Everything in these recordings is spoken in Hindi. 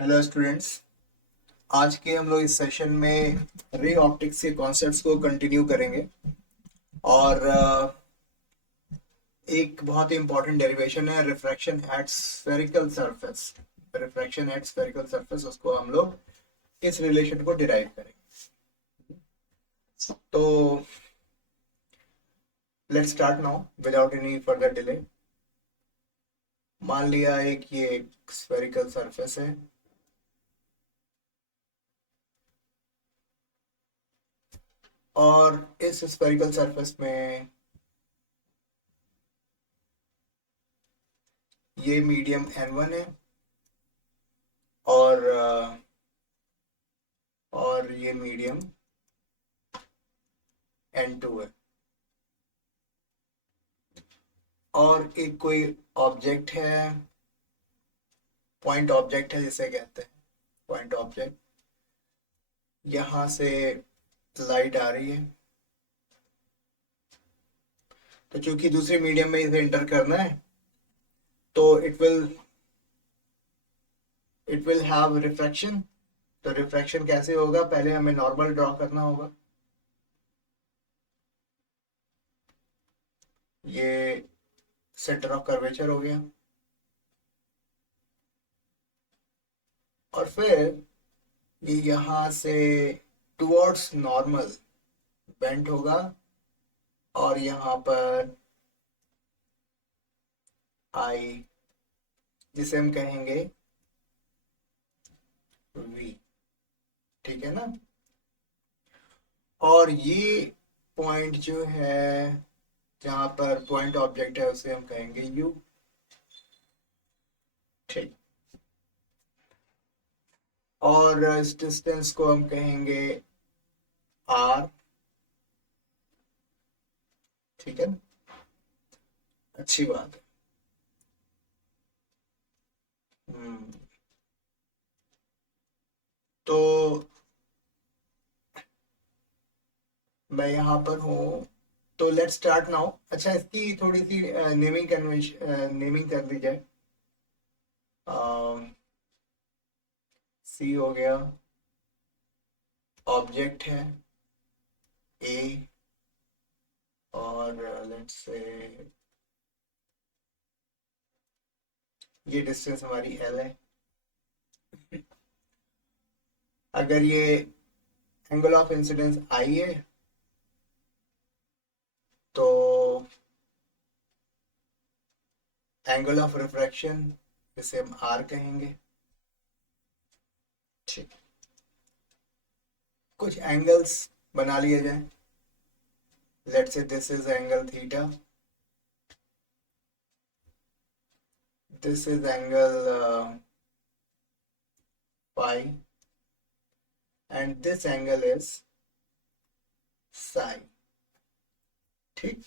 Hello students. आज के हम लोग इस सेशन में रे ऑप्टिक्स के कॉन्सेप्ट्स को कंटिन्यू करेंगे और एक बहुत ही इंपॉर्टेंट डेरिवेशन है refraction at spherical surface. Refraction at spherical surface, उसको हम लोग इस रिलेशन को डिराइव करेंगे। तो let's start now without any further delay. मान लिया ये एक स्फेरिकल सरफेस है और इस स्फेरिकल सरफेस में ये मीडियम n1 है और ये मीडियम n2 है और एक कोई ऑब्जेक्ट है, पॉइंट ऑब्जेक्ट है जिसे कहते हैं पॉइंट ऑब्जेक्ट। यहां से लाइट आ रही है, तो चूंकि दूसरे मीडियम में इसे इंटर करना है तो इट विल हैव रिफ्रैक्शन। तो रिफ्रैक्शन कैसे होगा, पहले हमें नॉर्मल ड्रॉ करना होगा। ये सेंटर ऑफ कर्वेचर हो गया और फिर ये यहां से टुवर्ड्स नॉर्मल बेंट होगा और यहाँ पर आई, जिसे हम कहेंगे वी, ठीक है ना। और ये पॉइंट जो है जहां पर पॉइंट ऑब्जेक्ट है उसे हम कहेंगे यू, ठीक। और इस डिस्टेंस को हम कहेंगे आर, ठीक है ना। अच्छी बात है। हम्म, तो मैं यहाँ पर हूँ, तो लेट्स स्टार्ट नाउ। अच्छा, इसकी थोड़ी सी नेमिंग कन्वेंशन नेमिंग कर दी जाए। सी हो गया, ऑब्जेक्ट है ए, और लेट्स से ये डिस्टेंस हमारी एल है। अगर ये एंगल ऑफ इंसिडेंस आई है तो एंगल ऑफ रिफ्रैक्शन इसे हम आर कहेंगे, ठीक। कुछ एंगल्स बना लिए जाए। Let's say this is angle theta, this is angle phi and this angle is psi, ठीक।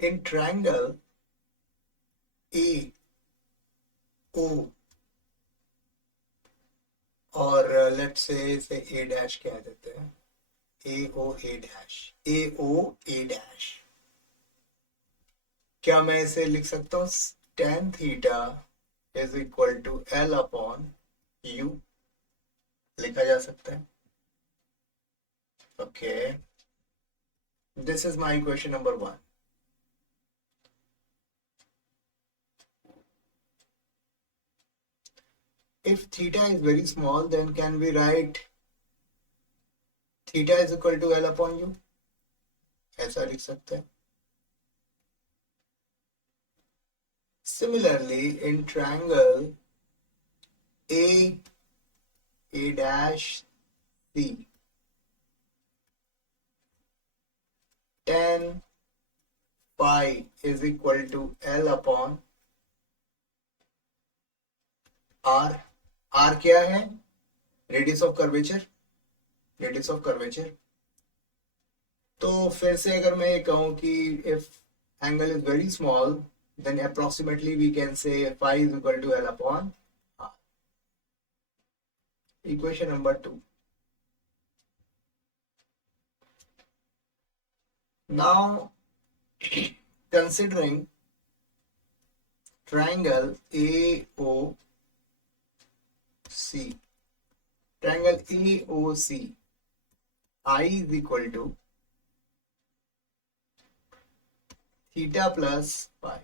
इन ट्रायंगल ए ओ, और लेट्स से इसे ए डैश कह देते हैं, ए ओ ए डैश, ए ओ ए डैश। क्या मैं इसे लिख सकता हूँ tan थीटा is equal to L upon U, लिखा जा सकता है। Okay, this is my question number 1। if theta is very small, then can we write theta is equal to L upon U? ऐसा लिख सकते हैं। Similarly, in triangle A dash C, tan phi is equal to L upon R. R क्या है? Radius of curvature, radius of curvature. तो फिर से अगर मैं ये कहूँ कि if angle is very small, then approximately we can say phi is equal to L upon R. Equation number 2. Now, considering triangle AOC, triangle AOC, I is equal to theta plus phi.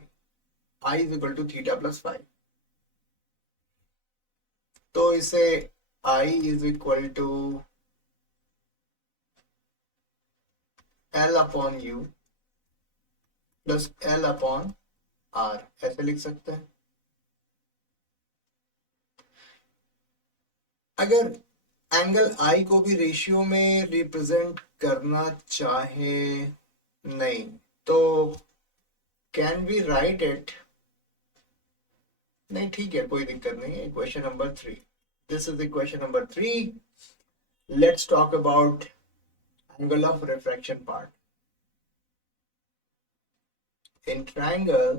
I is equal to theta plus phi. तो इसे I is equal to L upon U plus L upon R ऐसे लिख सकते हैं. अगर एंगल I को भी रेशियो में रिप्रेजेंट करना चाहे नहीं तो कैन वी राइट इट. नहीं, ठीक है, कोई दिक्कत नहीं है. Equation number 3. This is equation number 3. Let's talk about angle of refraction part. In triangle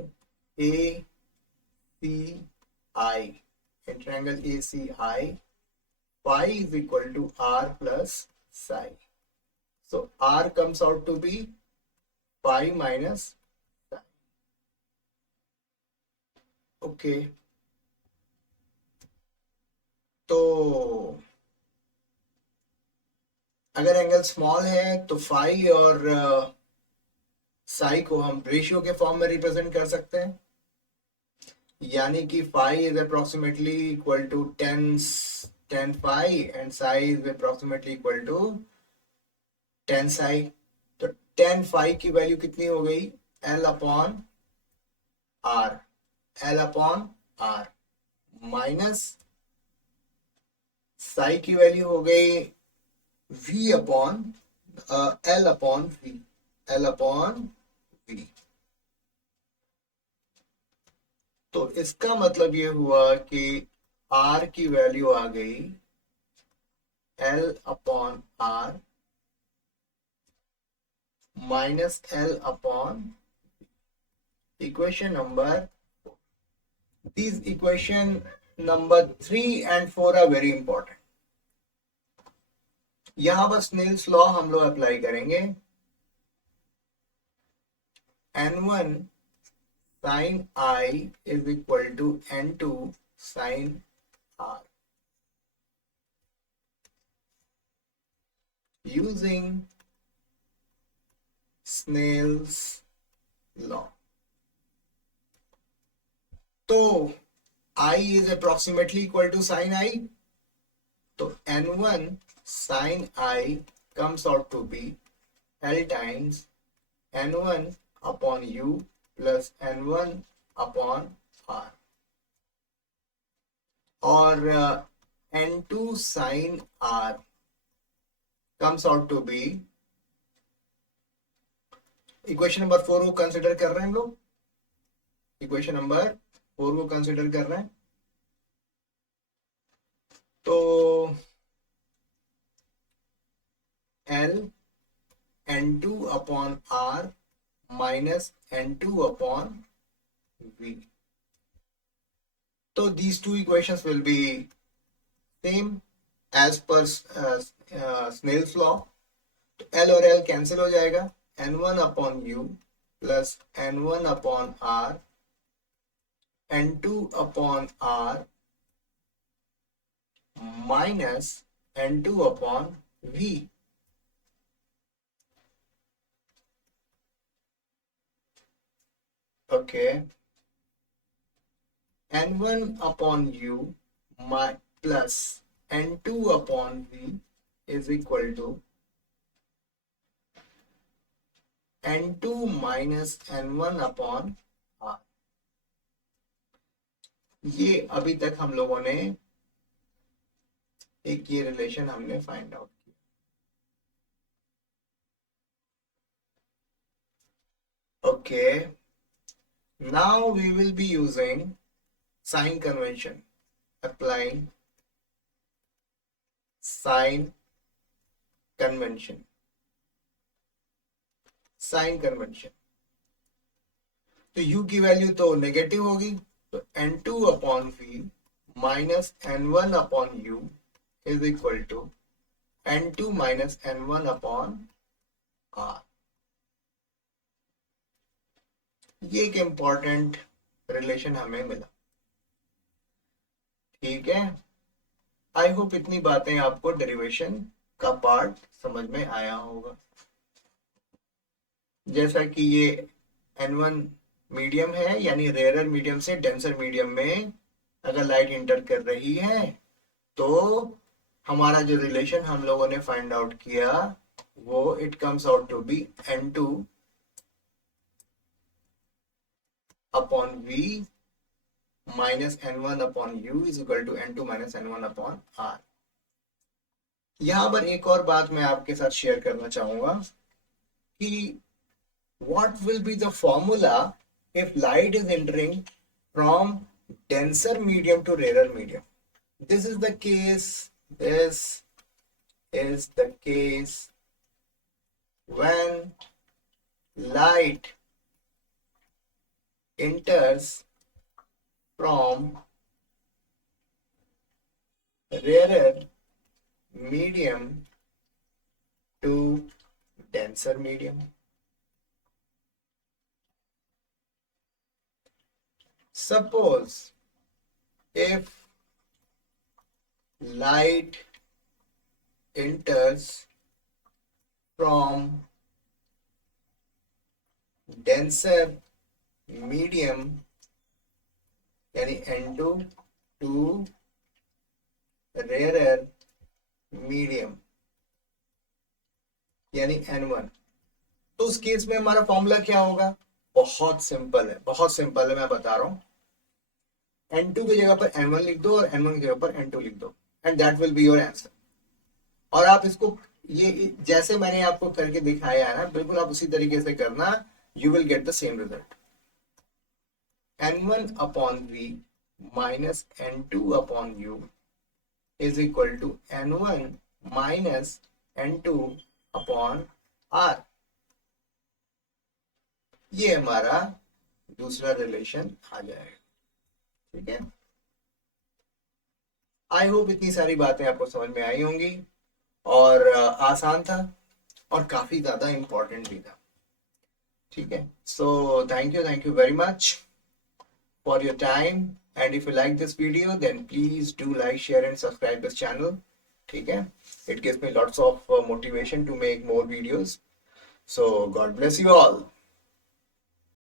ACI, in triangle ACI, phi is equal to R plus psi. So R comes out to be phi minus psi. Okay. तो अगर एंगल स्मॉल है तो फाई और साई को हम रेशियो के फॉर्म में रिप्रेजेंट कर सकते हैं. यानी कि phi is approximately equal to 10 phi and psi is approximately equal to 10 psi. तो 10 फाई की वैल्यू कितनी हो गई? L upon R. L upon R minus psi की वैल्यू हो गई v upon L upon v. L upon v. तो इसका मतलब ये हुआ कि R की वैल्यू आ गई L upon R minus L upon. Equation number, these equation number 3 and 4 are very important. यहां पर स्नेल्स लॉ हम लोग अप्लाई करेंगे. n1 sin I is equal to n2 sin R. Using Snell's law. तो I is approximately equal to sin I. तो n1 sin I comes out to be L times n1 upon U plus n1 upon R. और n2 sin R comes out to be, equation number 4 को कंसिडर कर रहे हैं हम लोग. इक्वेशन नंबर 4 को कंसिडर कर रहे हैं. तो L n2 upon R minus n2 upon V. So these two equations will be same as per Snell's law. तो L और L कैंसिल हो जाएगा. n1 upon U plus n1 upon R, n2 upon R minus n2 upon V. Okay. n1 upon U plus n2 upon V is equal to n2 minus n1 upon R. ये अभी तक हम लोगों ने एक ये रिलेशन हमने फाइंड आउट किया. Okay. Now we will be using sign convention. Applying sign convention. Sign convention. तो u की वैल्यू तो नेगेटिव होगी. तो n2 upon v minus n1 upon u is equal to n2 minus n1 upon r. ये एक इम्पॉर्टेंट रिलेशन हमें मिला। ठीक है, आई होप इतनी बातें आपको डेरिवेशन का पार्ट समझ में आया होगा। जैसा कि ये N1 मीडियम है, यानी रेयरर मीडियम से डेंसर मीडियम में अगर लाइट इंटर कर रही है तो हमारा जो रिलेशन हम लोगों ने फाइंड आउट किया वो it comes out to be N2 upon V minus N1 upon U is equal to N2 minus N1 upon R। यहां पर एक और बात मैं आपके साथ शेयर करना चाहूंगा कि what will be the formula if light is entering from denser medium to rarer medium. This is the case, this is the case when light enters from rarer medium to denser medium. Suppose if light enters from denser medium यानी N2 to rarer medium यानी N1, तो उस केस में हमारा फॉर्मूला क्या होगा? बहुत सिंपल है, बहुत सिंपल है, मैं बता रहा हूं। N2 की जगह पर N1 लिख दो और N1 की जगह पर N2 लिख दो and that will be your answer. और आप इसको ये जैसे मैंने आपको करके दिखाया है ना, बिल्कुल आप उसी तरीके से करना, you will get the same result. N1 upon V minus N2 upon U is equal to N1 minus N2 upon R। ये हमारा दूसरा रिलेशन आ जाएगा। ठीक है, आई होप इतनी सारी बातें आपको समझ में आई होंगी और आसान था और काफी ज्यादा इंपॉर्टेंट भी था। ठीक है, so thank you very much for your time, and if you like this video then please do like, share and subscribe this channel. ठीक है, it gives me lots of motivation to make more videos. So God bless you all.